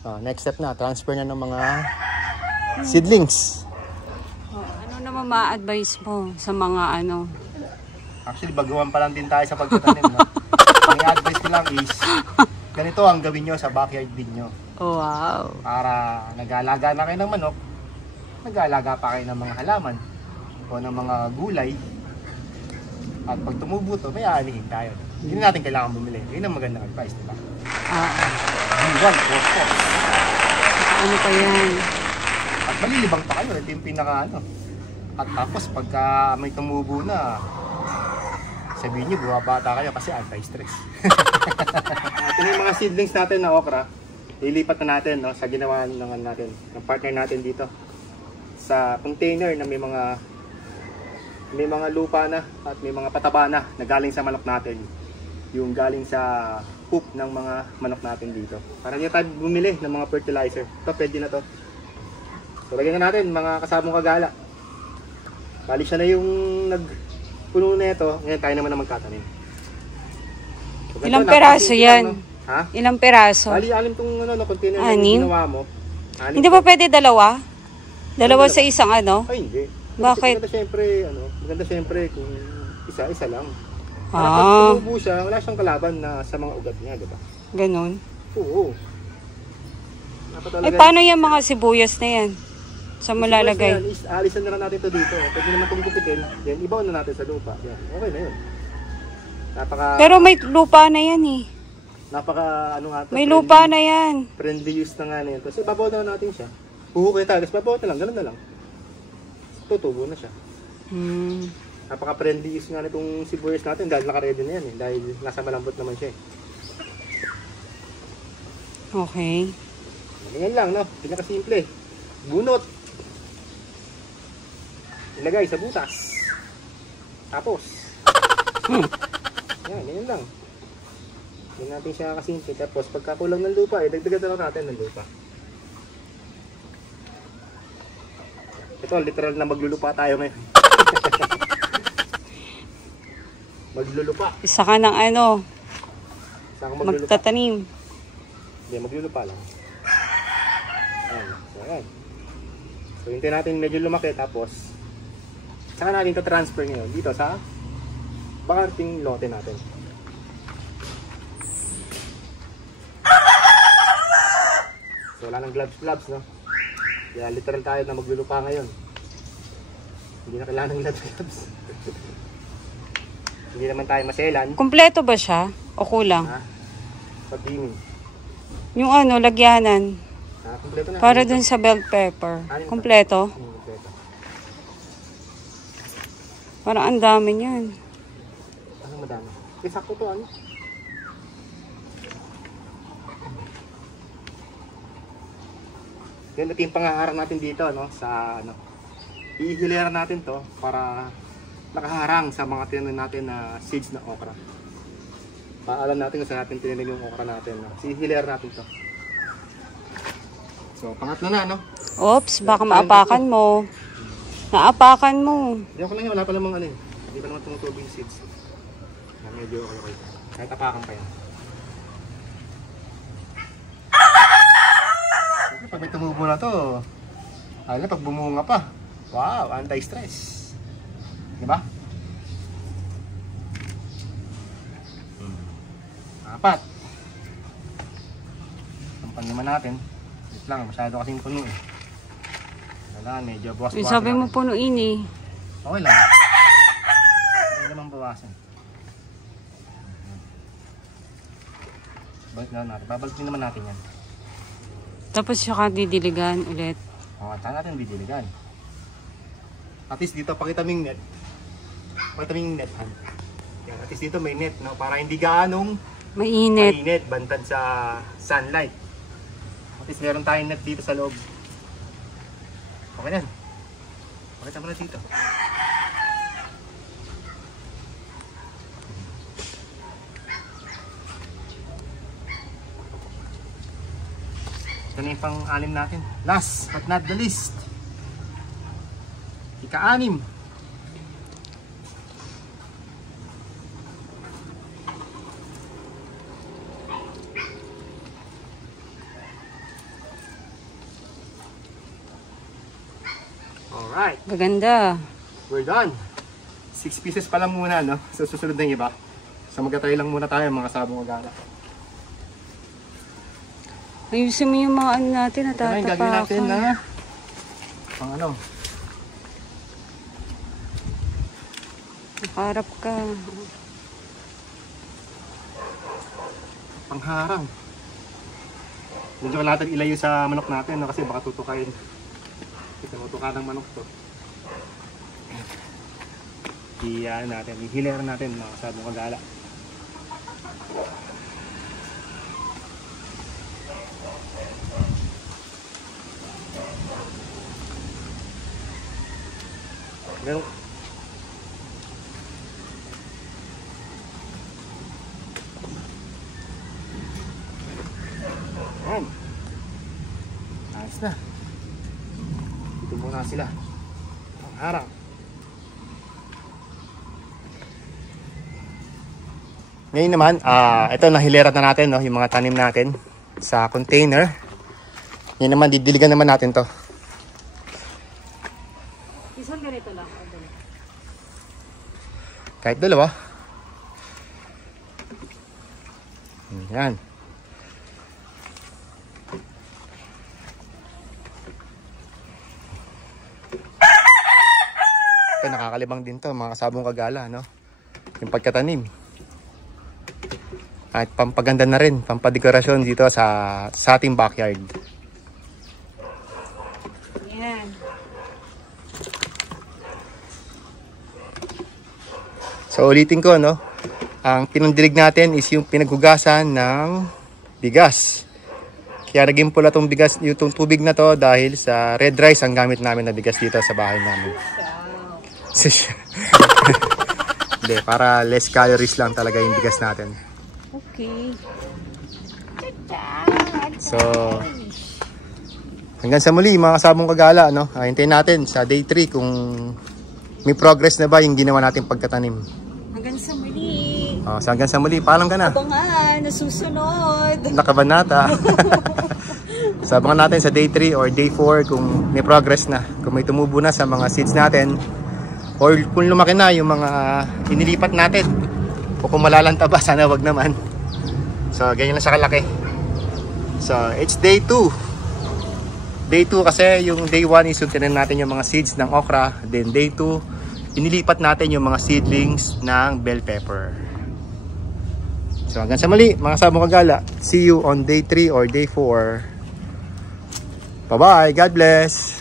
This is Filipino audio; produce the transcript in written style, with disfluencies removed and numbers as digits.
Next step na, transfer na ng mga seedlings. Ano naman ma-advise mo sa mga ano? Actually, baguhan pa lang din tayo sa pagtatanim. No? Ang advice ko lang is, ganito ang gawin nyo sa backyard din nyo. Wow! Para nag-aalaga na kayo ng manok, nag-aalaga pa kayo ng mga halaman o ng mga gulay. At pag tumubo to, may aanihin tayo. Hindi natin kailangan bumili. Yun ang magandang advice, diba? Buwan, ano pa yan? At malilibang pa kayo. Ito yung pinaka ano. At tapos pagka may tumubo na, sabihin nyo, bumabata kayo kasi anti-stress. Ito yung mga seedlings natin na okra. Lilipat na natin no, sa ginawa natin, ng partner natin dito. Sa container na may mga lupa na at may mga pataba na galing sa manok natin. Yung galing sa poop ng mga manok natin dito. Para hindi tayo bumili ng mga fertilizer. Ito, pwede na to. So, lagyan na natin mga kasamong kagala. Bali siya na yung nagpuno na ito. Ngayon tayo naman na magtatanim. So, ilang peraso yan? No? Ha? Ilang peraso? Bali, alim tong ano, container na ginawa mo. Hindi ba pwede dalawa? Dalawa sa isang ano? Ay, hindi. Bakit? Maganda syempre kung isa-isa lang. Para pag tumubo siya, wala siyang kalaban na sa mga ugat niya, di ba? Ganun? Oo. Paano yung mga sibuyas na yan? Saan mo lalagay? Alisan na lang natin ito dito. Pwede naman itong gupitin. Yan, ibaw na natin sa lupa. Yan, okay na yun. Pero may lupa na yan eh. May lupa na yan. Friendly use na nga na yan. Tapos ibabaw na natin siya. Huhukay tayo. Tapos babaw na lang. Ganun na lang. Tutubo na siya. Napaka-friendly use nga nitong sibuyas natin dahil naka-ready na yan eh. Dahil nasa malambot naman siya eh. Okay. Ganyan lang, no? Pinaka-simple. Bunot. Ilagay sa butas. Tapos. Yan, ganyan lang. Hindi natin siya kasimple. Tapos pagkakulang ng lupa, dagdagan na lang natin ng lupa. Ito, literal na maglulupa tayo ngayon. Maglulupa. Isa ka ng ano, magtatanim. Hindi, maglulupa lang. Ayan. So, ayan. So, hintayin natin medyo lumaki. Tapos, saka natin ito transfer ngayon dito sa bakanting lote natin. So, wala nang gloves, no? Kaya literal tayo na maglulupa ngayon. Hindi na kailangan ng gloves. Hindi naman tayo maselan. Kumpleto ba siya? O kulang? Pag-dining. Yung ano, lagyanan. Kumpleto na. Para dun sa bell pepper. Kumpleto? Kumpleto. Parang ang dami niyan. Anong madami? Sakto to, ano? Yan, ito yung pangaharang natin dito, no? Sa, ano, ihilera natin to para nakaharang sa mga tinanim natin na seeds na okra. Paalam natin kung saan natin tinanim yung okra natin. No? Ihilera natin to. So, pangatlo na, no? Oops, baka maapakan mo. Naapakan mo. Hindi ako lang yun, wala pa namang ano eh. Hindi pa naman tumutubo yung seeds. Medyo okay. Kahit apakan pa yan. Pag may tumubo na to, ayun na, pag bumunga pa, wow, anti-stress. Diba? 4. Tampan naman natin. Wait lang, masyado kasing puno eh. Wala, medyo bawas-bawasan. Sabi mo punuin eh. Okay lang. Hindi naman bawasan. Balik na natin. Babalik din naman natin yan. Tapos siya ka didiligan ulit. Saan natin didiligan? At least dito, pakita mo yung net. Pakita mo yung net. At least dito may net, no? Para hindi gaanong mainit, bantad sa sunlight. At least meron tayong net dito sa loob. Okay na. Pakita mo na dito. Ito na yung pang-anim natin. Last but not the least. Ika-anim. Alright. Maganda. We're done. 6 pieces pa lang muna, no? So, susunod na yung iba. So, mag-try lang muna tayo mga sabong agala. Ayusin mo yung mga ano natin, Ito na yung gagawin natin na pang ano. Nakaharap ka. Pangharang. Medyo natin ilayo sa manok natin, no? Kasi baka tutukain. Kasi tutukan ng manok to. Iyan natin, i-healer natin mga sabong agala. Meron. Ayan. Ayos na. Dito muna sila. Ang harang. Ngayon naman, ito nahilerat na natin, no, yung mga tanim natin sa container. Ngayon naman, didiligan naman natin to. Isang ganito lang. Kahit dalawa. Yan. Ito, nakakalibang din to, mga sabong kagala, no? Yung pagkatanim. At pampaganda na rin, pampadekorasyon dito sa ating backyard. Yan. So ulitin ko, no? Ang pinandilig natin is yung pinaghugasan ng bigas. Kaya naging pula tong bigas, yung tubig na to dahil sa red rice ang gamit namin na bigas dito sa bahay namin. Hindi, para less calories lang talaga yung bigas natin. Okay. So, hanggang sa muli mga kasabong kagala, no? Hintayin natin sa day 3 kung may progress na ba yung ginawa nating pagkatanim. Hanggang sa muli. So hanggang sa muli, paalam ka na. Abangan, nasusunod. Nakabanata. So abangan natin sa day 3 or day 4 kung may progress na. Kung may tumubo na sa mga seeds natin. Or kung lumaki na yung mga inilipat natin. O kung malalanta ba, sana wag naman. So ganyan lang sa kalaki. So it's day 2. Day 2 kasi yung day 1 is yung tinanim natin yung mga seeds ng okra. Then day 2, inilipat natin yung mga seedlings ng bell pepper. So hanggang sa muli mga sabong kagala. See you on day 3 or day 4. Bye bye, God bless.